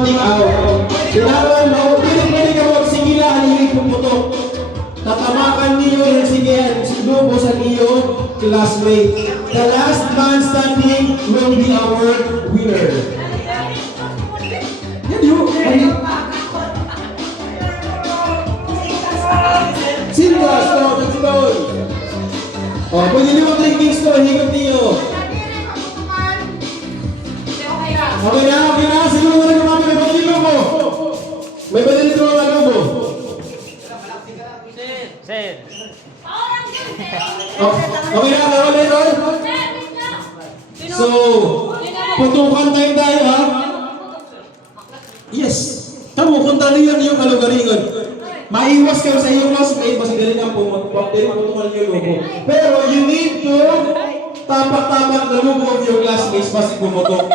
automatic out. Kailangan maupili ka magsingila ang iyong pumutok. Tatamakan niyo yung sigihan, siguro sa niyo, classmate. The last man standing will be our winner. Yan yun. Sintas, stone. Oh, pwede niyo mag-drinking stone, higap niyo. Okay na. Siguro na rin naman, may badilin mo. May badilin mo ang ano mo. Sen. Okay na, bawal ito. So, putukan tayo ha. Yes. Tamo, kung talo yan yung kalugaringon. Maiwas kayo sa iyong classmate, mas galing ang putukan yung logo. Pero you need to tapak-tapak na logo of your classmates mas pumutok.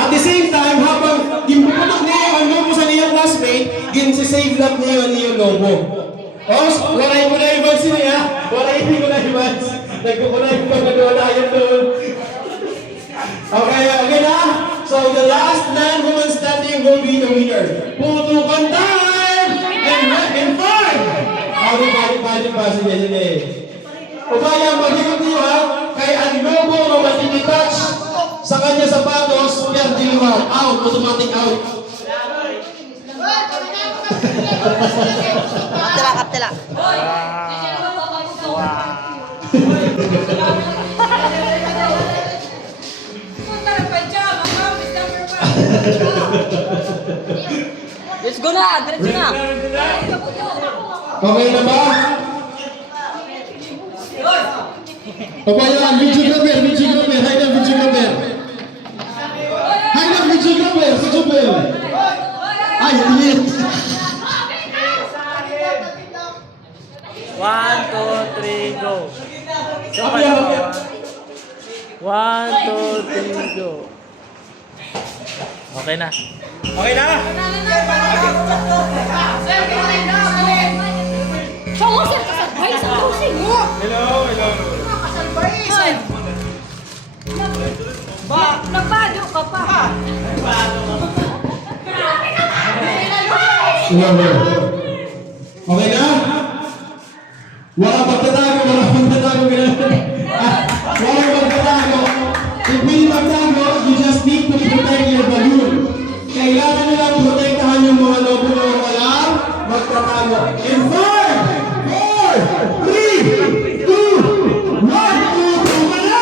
At the same time, habang gimuputok niyo ang logo sa niyong classmate, save lang niyo ang iyong logo. Walay ko na i-advance niya. Walay ko na i-advance. Nagkukunay ko na yun doon. Okay na? So the last man-woman standing will be the winner. Putukan time! And five! Balik pa. Sige. Ubaya, mag-ikot niyo ha. Kay ang logo na matitouch sa kanya sapatos, yan, diliwag. Out, automatic out. Kaptila. Let's go na! Diretso na! Okay na ba? Papaya, videographer. Hi na, videographer. Ay, hindi. 1, 2, 3, go. 1, 2, 3, go. Okay na. Chongo, sir! Kasabay sa closing! Hello. Hoy! Nagpado ka pa! Okay na? Walang pagtatago. If may magtago, you just need to protect your balloon. Kailangan nyo lang protektahan yung mga logo na walang magtatago. In 5, 4, 3, 2, 1, tutukan na!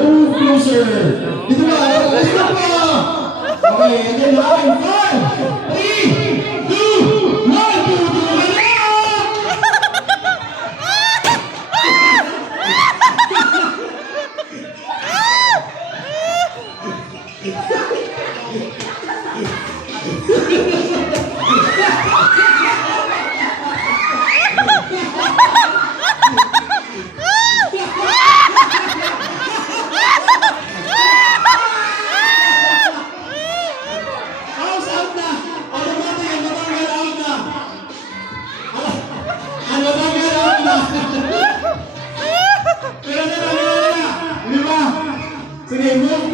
Move closer. Dito na. Dito pa. Okay, and then line 5, 3, 2, 1, tutukan na! remove